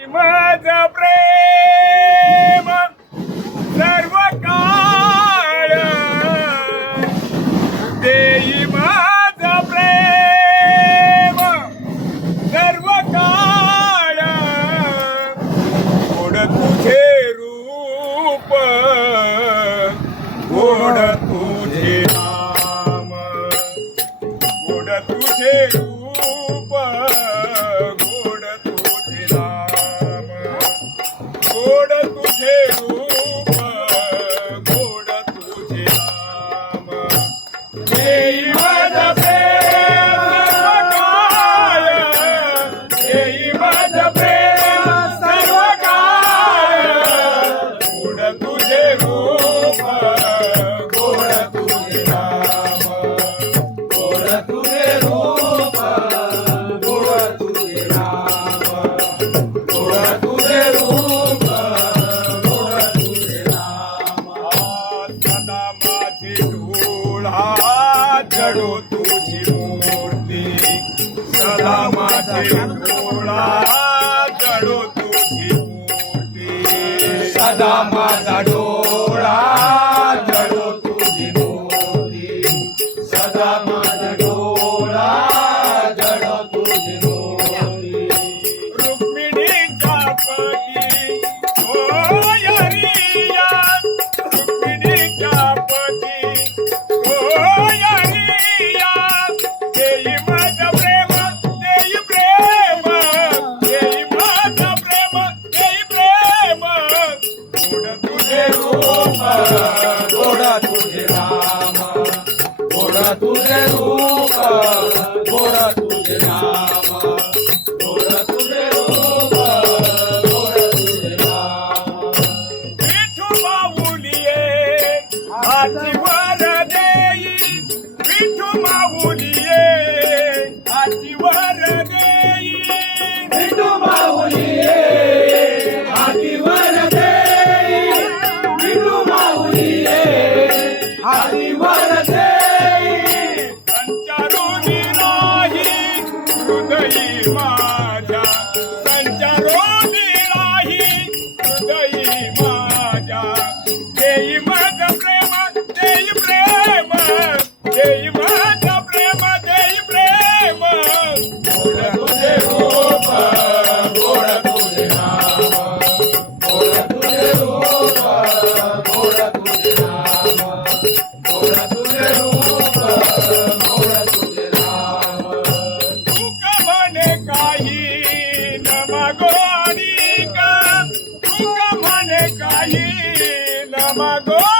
माझा प्रेम सर्व काळ देई माझा प्रेम सर्व काळ तुझे रूप ओढ तुझे नाम ओढ तुझे घडू तुझी मूर्ती. सदा माझे I do é louca, bora tudo. माझ्या. देई माझा प्रेम देई प्रेम देई my go!